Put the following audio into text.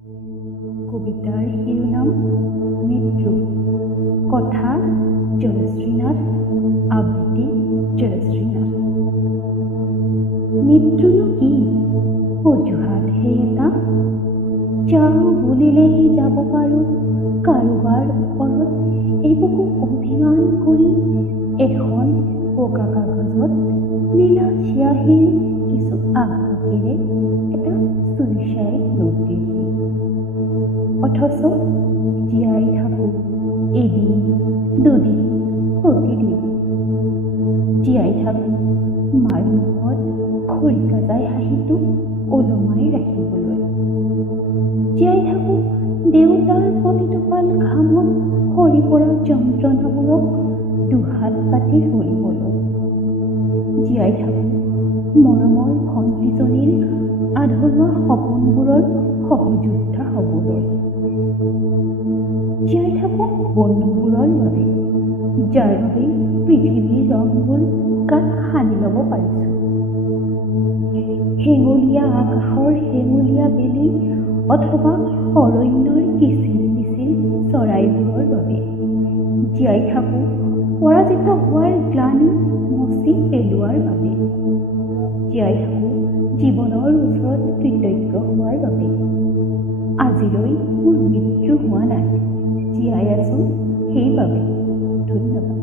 কবিতাৰ শিৰোনাম মৃত্যু। কথা জয়শ্ৰীনাথ, আবৃত্তি জয়শ্ৰীনাথ। মৃত্যুনো কি? অজুহাতহে এটা। যাওঁ বুলিলেই যাব পাৰোঁ কাৰোবাৰ ওপৰত এবুকু অভিমান কৰি। এখন বগা কাগজত নীলা চিয়াহীৰ কিছু আভাসেৰে এটা চুইচাইড নোট লিখি। অথচ জীয়াই থাকোঁ এদিন দুদিন প্ৰতিদিন। জীয়াই থাকোঁ মাৰ মুখত খৰিকাজাই হাঁহিটো ওলমাই ৰাখিবলৈ। জীয়াই থাকোঁ দেউতাৰ প্ৰতিটোপাল ঘামত সৰি পৰা যন্ত্ৰণাবোৰক দুহাত পাতি ধৰিবলৈ। জীয়াই থাকোঁ মৰমৰ ভণ্টিজনীৰ আধৰুৱা সপোনবোৰৰ সহযোদ্ধা হ'বলৈ। জীয়াই থাকোঁ বন্ধুবোৰৰ বাবে, যাৰ বাবে পৃথিৱীৰ ৰংবোৰ গাত সানি ল'ব পাৰিছোঁ। হেঙুলীয়া আকাশৰ হেঙুলীয়া বেলি অথবা অৰণ্যৰ কিচিৰ মিচিৰ চৰাইবোৰৰ বাবে। জীয়াই থাকোঁ পৰাজিত হোৱাৰ গ্লানি মচি পেলোৱাৰ বাবে। জীয়াই থাকোঁ জীৱনৰ ওচৰত কৃতজ্ঞ হোৱাৰ বাবে। আজিলৈ মোৰ মৃত্যু হোৱা নাই, জীয়াই আছোঁ সেইবাবে। ধন্যবাদ।